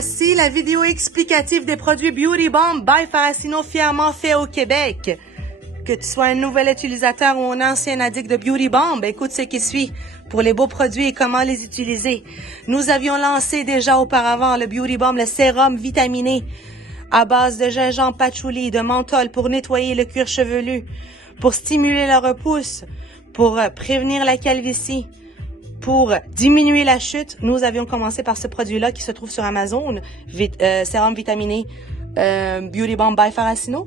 Voici la vidéo explicative des produits Beauty Bomb by Faracino, fièrement fait au Québec. Que tu sois un nouvel utilisateur ou un ancien addict de Beauty Bomb, écoute ce qui suit pour les beaux produits et comment les utiliser. Nous avions lancé déjà auparavant le Beauty Bomb, le sérum vitaminé à base de gingembre, patchouli, de menthol pour nettoyer le cuir chevelu, pour stimuler la repousse, pour prévenir la calvitie, pour diminuer la chute. Nous avions commencé par ce produit-là qui se trouve sur Amazon, sérum vitaminé Beauty Bomb by Faracino,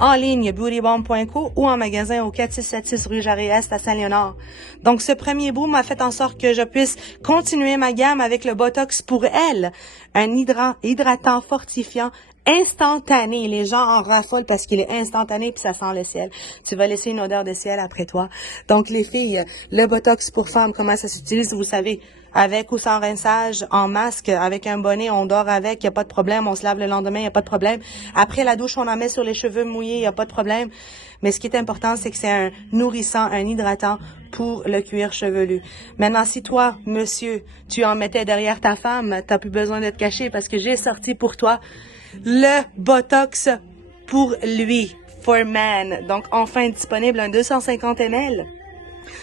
en ligne beautybomb.co ou en magasin au 4676 rue Jarry-Est à Saint-Léonard. Donc ce premier boom a fait en sorte que je puisse continuer ma gamme avec le Botox pour elle, un hydratant fortifiant instantané. Les gens en raffolent parce qu'il est instantané puis ça sent le ciel. Tu vas laisser une odeur de ciel après toi. Donc les filles, le Botox pour femmes, comment ça s'utilise, vous savez, avec ou sans rinçage, en masque, avec un bonnet, on dort avec, il n'y a pas de problème, on se lave le lendemain, il n'y a pas de problème. Après la douche, on en met sur les cheveux mouillés, il n'y a pas de problème. Mais ce qui est important, c'est que c'est un nourrissant, un hydratant pour le cuir chevelu. Maintenant, si toi, monsieur, tu en mettais derrière ta femme, t'as plus besoin d'être caché parce que j'ai sorti pour toi le Botox pour lui, for man. Donc, enfin disponible, un 250 ml.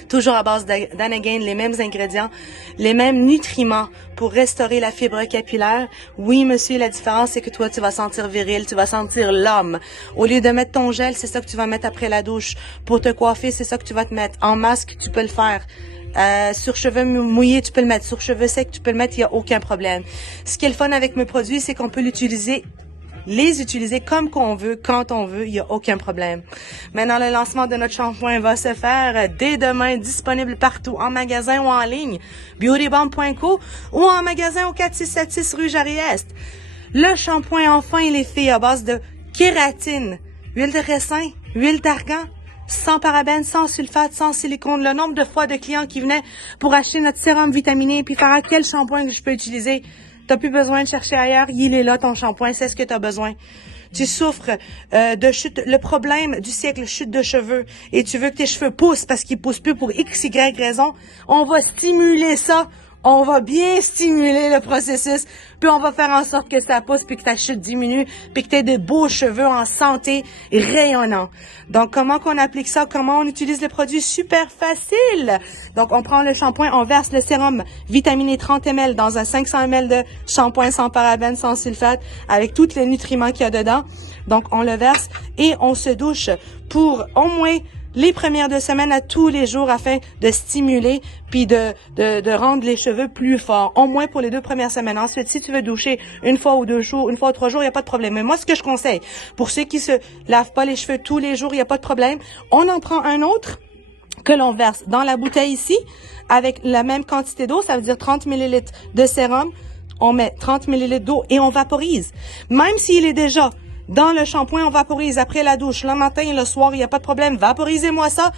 Toujours à base d'Anagain, les mêmes ingrédients, les mêmes nutriments pour restaurer la fibre capillaire. Oui, monsieur, la différence, c'est que toi, tu vas sentir viril, tu vas sentir l'homme. Au lieu de mettre ton gel, c'est ça que tu vas mettre après la douche. Pour te coiffer, c'est ça que tu vas te mettre. En masque, tu peux le faire. Sur cheveux mouillés, tu peux le mettre. Sur cheveux secs, tu peux le mettre, il n'y a aucun problème. Ce qui est le fun avec mes produits, c'est qu'on peut les utiliser comme qu'on veut, quand on veut, il n'y a aucun problème. Maintenant, le lancement de notre shampoing va se faire dès demain, disponible partout, en magasin ou en ligne, beautybomb.co ou en magasin au 4676 rue Jarry-Est. Le shampoing, enfin, les filles, à base de kératine, huile de raisin, huile d'argan, sans parabènes, sans sulfate, sans silicone. Le nombre de fois de clients qui venaient pour acheter notre sérum vitaminé et puis faire quel shampoing que je peux utiliser. T'as plus besoin de chercher ailleurs, il est là ton shampoing, c'est ce que t'as besoin. Tu souffres de chute, le problème du siècle, chute de cheveux, et tu veux que tes cheveux poussent parce qu'ils poussent plus pour X, Y raison. On va stimuler ça. On va bien stimuler le processus, puis on va faire en sorte que ça pousse, puis que ta chute diminue, puis que tu aies de beaux cheveux en santé et rayonnants. Donc, comment qu'on applique ça? Comment on utilise le produit? Super facile! Donc, on prend le shampoing, on verse le sérum vitaminé 30 ml dans un 500 ml de shampoing sans parabènes, sans sulfate, avec tous les nutriments qu'il y a dedans. Donc, on le verse et on se douche pour au moins les premières 2 semaines à tous les jours afin de stimuler puis de rendre les cheveux plus forts. Au moins pour les 2 premières semaines. Ensuite, si tu veux doucher une fois ou 2 jours, une fois ou 3 jours, il n'y a pas de problème. Mais moi, ce que je conseille, pour ceux qui se lavent pas les cheveux tous les jours, il n'y a pas de problème. On en prend un autre que l'on verse dans la bouteille ici avec la même quantité d'eau. Ça veut dire 30 ml de sérum. On met 30 ml d'eau et on vaporise. Même s'il est déjà dans le shampoing, on vaporise après la douche, le matin et le soir, il n'y a pas de problème. Vaporisez-moi ça.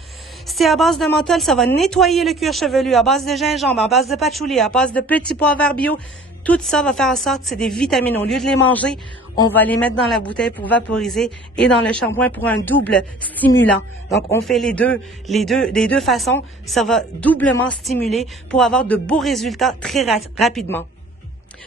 C'est à base de menthol, ça va nettoyer le cuir chevelu, à base de gingembre, à base de patchouli, à base de petits pois verts bio. Tout ça va faire en sorte que c'est des vitamines. Au lieu de les manger, on va les mettre dans la bouteille pour vaporiser et dans le shampoing pour un double stimulant. Donc, on fait des deux façons. Ça va doublement stimuler pour avoir de beaux résultats très rapidement.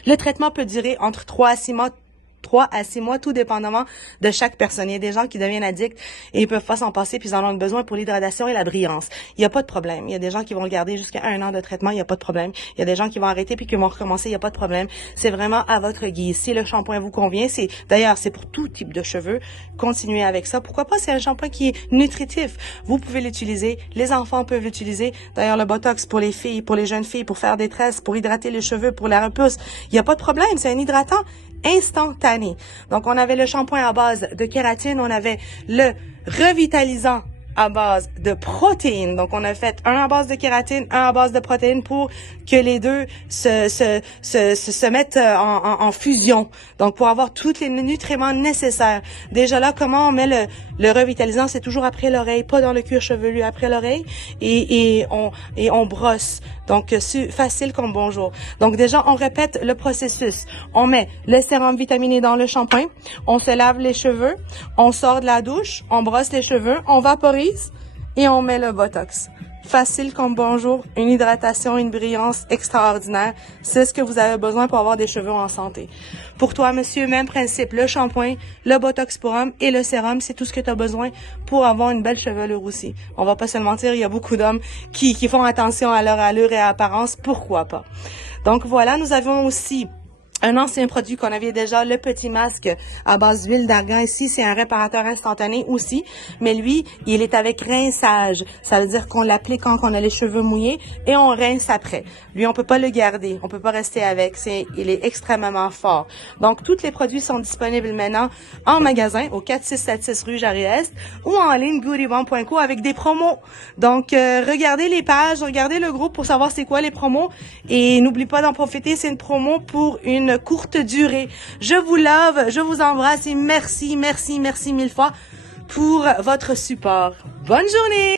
Le traitement peut durer entre 3 à 6 mois, tout dépendamment de chaque personne. Il y a des gens qui deviennent addicts et ils peuvent pas s'en passer puis ils en ont besoin pour l'hydratation et la brillance. Il y a pas de problème. Il y a des gens qui vont le garder jusqu'à 1 an de traitement, il y a pas de problème. Il y a des gens qui vont arrêter puis qui vont recommencer, il y a pas de problème. C'est vraiment à votre guise. Si le shampoing vous convient, d'ailleurs, c'est pour tout type de cheveux. Continuez avec ça. Pourquoi pas? C'est un shampoing qui est nutritif. Vous pouvez l'utiliser. Les enfants peuvent l'utiliser. D'ailleurs, le Botox pour les filles, pour les jeunes filles, pour faire des tresses, pour hydrater les cheveux, pour la repousse. Il y a pas de problème. C'est un hydratant instantané. Donc, on avait le shampoing à base de kératine, on avait le revitalisant à base de protéines. Donc, on a fait un à base de kératine, un à base de protéines pour que les deux se mettent en fusion. Donc, pour avoir tous les nutriments nécessaires. Déjà là, comment on met le revitalisant? C'est toujours après l'oreille, pas dans le cuir chevelu, après l'oreille. Et on brosse. Donc, facile comme bonjour. Donc, déjà, on répète le processus. On met le sérum vitaminé dans le shampoing. On se lave les cheveux. On sort de la douche. On brosse les cheveux. On vaporise. Et on met le Botox. facile comme bonjour, une hydratation, une brillance extraordinaire. C'est ce que vous avez besoin pour avoir des cheveux en santé. Pour toi, monsieur, même principe, le shampoing, le Botox pour homme et le sérum, c'est tout ce que tu as besoin pour avoir une belle chevelure aussi. On va pas se le mentir, il y a beaucoup d'hommes qui font attention à leur allure et à apparence, pourquoi pas. Donc voilà, nous avons aussi un ancien produit qu'on avait déjà, le petit masque à base d'huile d'argan. Ici, c'est un réparateur instantané aussi, mais lui, il est avec rinçage. Ça veut dire qu'on l'applique quand on a les cheveux mouillés et on rince après. Lui, on peut pas le garder, on peut pas rester avec. Il est extrêmement fort. Donc, tous les produits sont disponibles maintenant en magasin au 4676 rue Jarry-Est ou en ligne beautybomb.co avec des promos. Donc, regardez les pages, regardez le groupe pour savoir c'est quoi les promos et n'oubliez pas d'en profiter. C'est une promo pour une courte durée. Je vous love, je vous embrasse et merci mille fois pour votre support. Bonne journée!